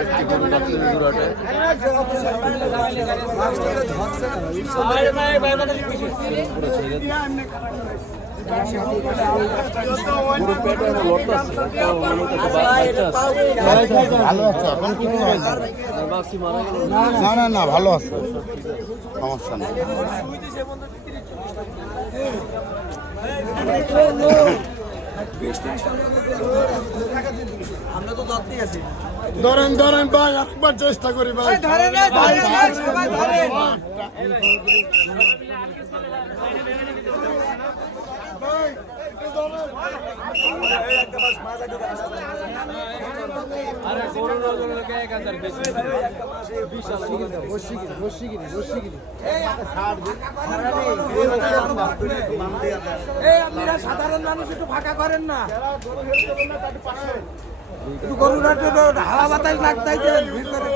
আরেকটি গরু যাচ্ছে জোড়াটে। পুরো পেটে লড়তেছে, ভালো আছে এখন কি বাসি মারা গেল। না না না ভালো আছে সমস্যা নেই ধরেন ধরেন ভাই একবার চেষ্টা করি ভাই আরে গরু ওজন লোকে 1000 বেশি বিশাল আপনারা সাধারণ মানুষ একটু ফাঁকা করেন না, একটু গরুরা হাওয়া বাতাস লাগতাইছে ভিতরে।